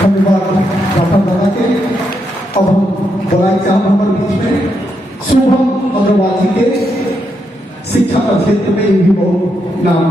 धन्यवाद डॉक्टर दादा के। अब हम बुलाए चाहब हमारे बीच में शुभम अग्रवाल जी के शिक्षा का क्षेत्र में इनकी बहुत नाम